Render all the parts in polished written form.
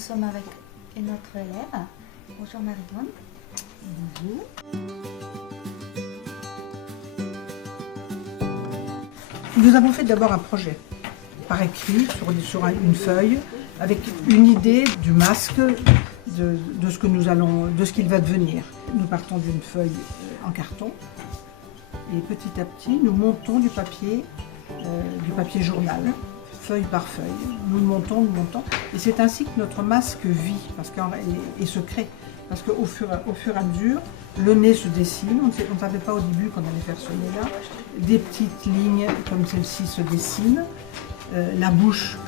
sommes avec notre élève. Bonjour Marie-Bonne. Bonjour. Nous avons fait d'abord un projet par écrit sur une feuille avec une idée du masque, de ce qu'il va devenir. Nous partons d'une feuille en carton et petit à petit nous montons du papier journal, feuille par feuille. Nous le montons et c'est ainsi que notre masque vit et se crée. Parce qu'au fur et à mesure, le nez se dessine. On ne savait pas au début qu'on allait faire ce nez-là. Des petites lignes comme celle-ci se dessinent. La bouche,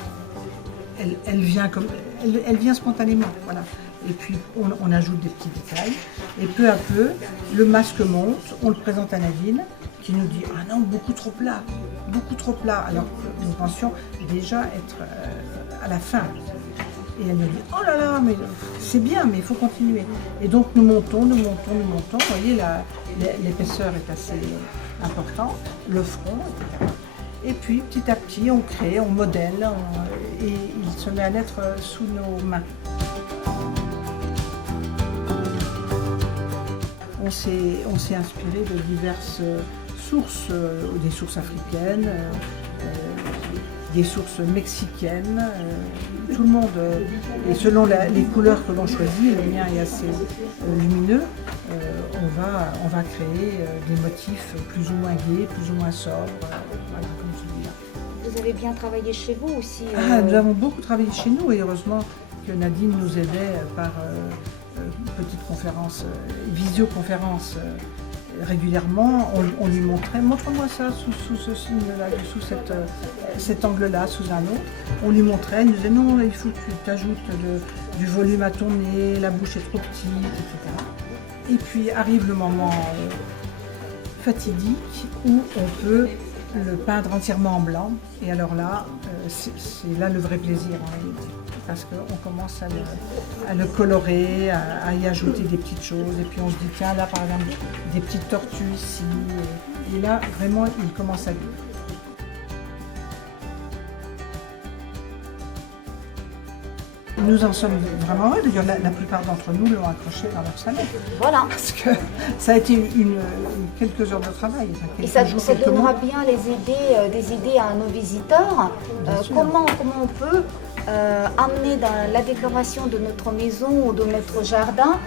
elle vient spontanément. Voilà. Et puis on ajoute des petits détails. Et peu à peu, le masque monte. On le présente à Nadine, qui nous dit « Ah non, beaucoup trop plat, beaucoup trop plat ». Alors que nous pensions déjà être à la fin. Et elle nous dit « Oh là là, mais c'est bien, mais il faut continuer ». Et donc nous montons. Vous voyez, l'épaisseur est assez importante, le front, etc. Et puis petit à petit, on crée, on modèle, et il se met à naître sous nos mains. On s'est inspiré de diverses sources, des sources africaines, des sources mexicaines, tout le monde, et selon les couleurs que l'on choisit, le mien est assez lumineux, on va créer des motifs plus ou moins gais, plus ou moins sobres, voilà, comme celui-là. Vous avez bien travaillé chez vous aussi Nous avons beaucoup travaillé chez nous et heureusement que Nadine nous aidait par petite conférence, visioconférence. Régulièrement, on lui montrait, montre-moi ça sous ce signe-là, sous cet angle-là, sous un autre. On lui montrait, elle nous disait non, il faut que tu t'ajoutes du volume à ton nez, la bouche est trop petite, etc. Et puis arrive le moment fatidique où on peut le peindre entièrement en blanc. Et alors là, c'est là le vrai plaisir en réalité. Parce qu'on commence à le colorer, à y ajouter des petites choses. Et puis on se dit, tiens, là par exemple, des petites tortues ici. Et là, vraiment, il commence à vivre. Nous en sommes vraiment heureux. D'ailleurs, la plupart d'entre nous l'ont accroché dans leur salon. Voilà. Parce que ça a été quelques heures de travail. Et ça donnera bien des idées à nos visiteurs. Comment on peut amener dans la décoration de notre maison ou de notre jardin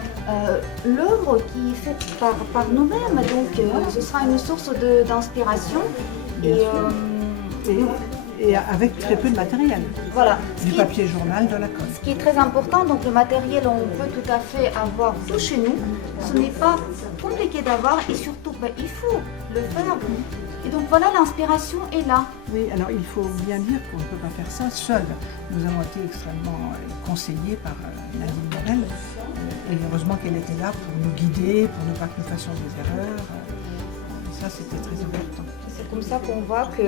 l'œuvre qui est faite par nous-mêmes. Donc ce sera une source d'inspiration. Et avec très peu de matériel. Voilà. Du papier journal, de la colle. Ce qui est très important, donc le matériel, on peut tout à fait avoir tout chez nous. Ce n'est pas compliqué d'avoir et surtout, il faut le faire. Et donc voilà, l'inspiration est là. Oui, alors il faut bien dire qu'on ne peut pas faire ça seul. Nous avons été extrêmement conseillés par Nadine Morel. Et heureusement qu'elle était là pour nous guider, pour ne pas que nous fassions des erreurs. Ça, c'était très important. C'est comme ça qu'on voit que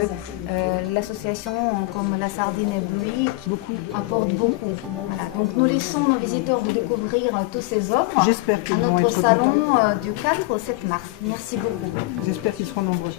l'association comme la Sardine éblouie apporte beaucoup. Voilà. Donc nous laissons nos visiteurs de découvrir toutes ces œuvres à notre salon du 4 au 7 mars. Merci beaucoup. J'espère qu'ils seront nombreux.